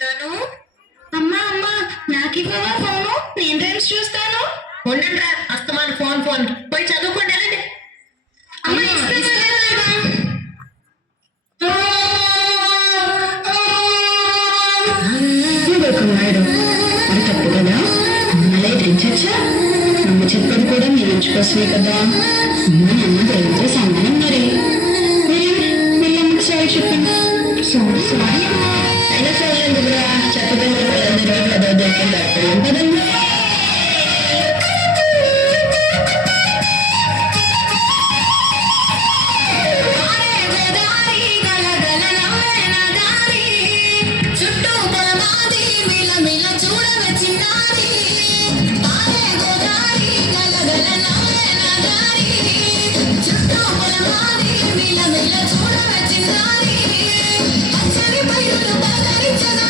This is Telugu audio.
చదువుకుంటాను. అమ్మా అమ్మా నాకు ఇవ్వవా ఫోను, నేను రైమ్స్ చూస్తాను. ఉండండి రా, అస్తమాను ఫోన్ ఫోన్ పోయి చదువుకోండి. వెళ్ళండి. అమ్మా ఇస్తాను. కుమారుడు అది తప్పు కదా, అమ్మలే పెంచచ్చా? అమ్మ చెప్పేది కూడా మీ మంచి కోసమే కదా. అమ్మ నాన్న దేవుడితో సమానం. మరి వీళ్ళమ్మకి సారీ చెప్పండి. సారీ అమ్మా. అయినా సారీ ఎందుకురా, చెప్పదండి వాళ్ళందరూ పదో దగ్గర కదండి.